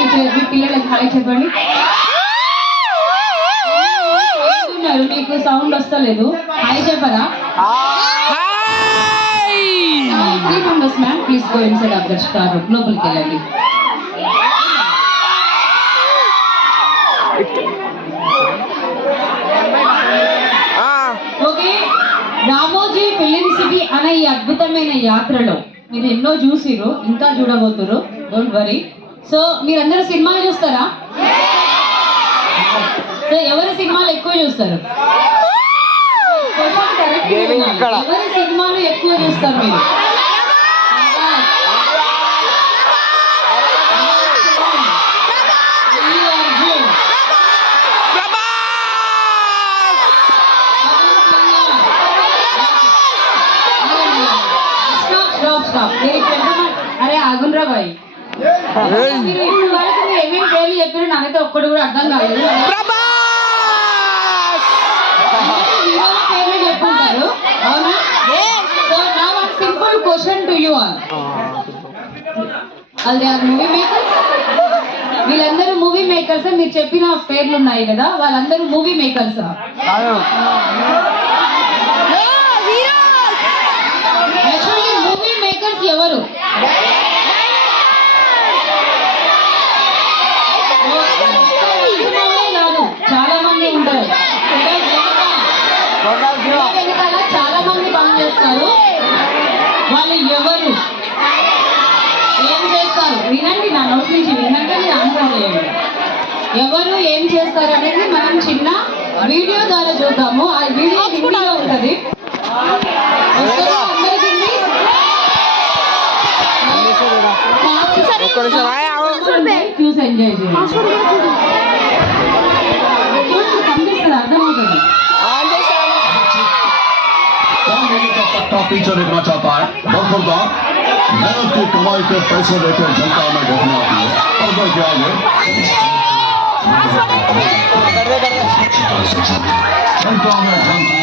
మీ పిల్లలకి హాయ్ చెప్పండి. మీకు సౌండ్ వస్తలేదు, హాయ్ చెప్పరా? 3 members ma'am, please go inside of the star room. లోపలికి వెళ్ళండి. ఓకే, రామోజీ ఫిలిం సిటీ అనే ఈ అద్భుతమైన యాత్రలో మీరు ఎన్నో చూసిరు, ఇంకా చూడబోతురు. Don't worry. సో మీరందరూ సినిమాలు చూస్తారా? సో ఎవరి సినిమాలు ఎక్కువ చూస్తారు? ఎవరి సినిమాలు ఎక్కువ చూస్తారు మీరు? అరే ఆగుండ్రా బాయ్, మీరు ఇప్పుడు వరకు మీరు ఏమేమి పేర్లు చెప్పారు నాకైతే ఒక్కడు కూడా అర్థం కాలేదు. పేర్లు చెప్పుకుంటారు, అవునా? సో నా one simple question to you all. అది మూవీ మేకర్స్, వీళ్ళందరూ మూవీ మేకర్స్. మీరు చెప్పిన పేర్లు ఉన్నాయి కదా, వాళ్ళందరూ movie makers. Actually movie makers ఎవరు? చాలా మంది ఉంటారు, వెనకాల చాలా మంది పనిచేస్తారు. వాళ్ళు ఎవరు, ఏం చేస్తారు? వినండి, నా నోటి నుంచి విన్నాక మీరు ఆన్సర్ చేయండి. ఎవరు ఏం చేస్తారు అనేది మనం చిన్న వీడియో ద్వారా చూద్దాము. ఆ వీడియో హిందీలో ఉంటుంది. చూసి ఎంజాయ్ చేయండి. కనిపిస్తుంది, అర్థమవుతుంది. पट्टा पीछे देखना चाहता है, डॉक्टर का मेहनत की कमाई के पैसे लेकर जनता में देखना आती है। पर्दे के आगे जनता में जनता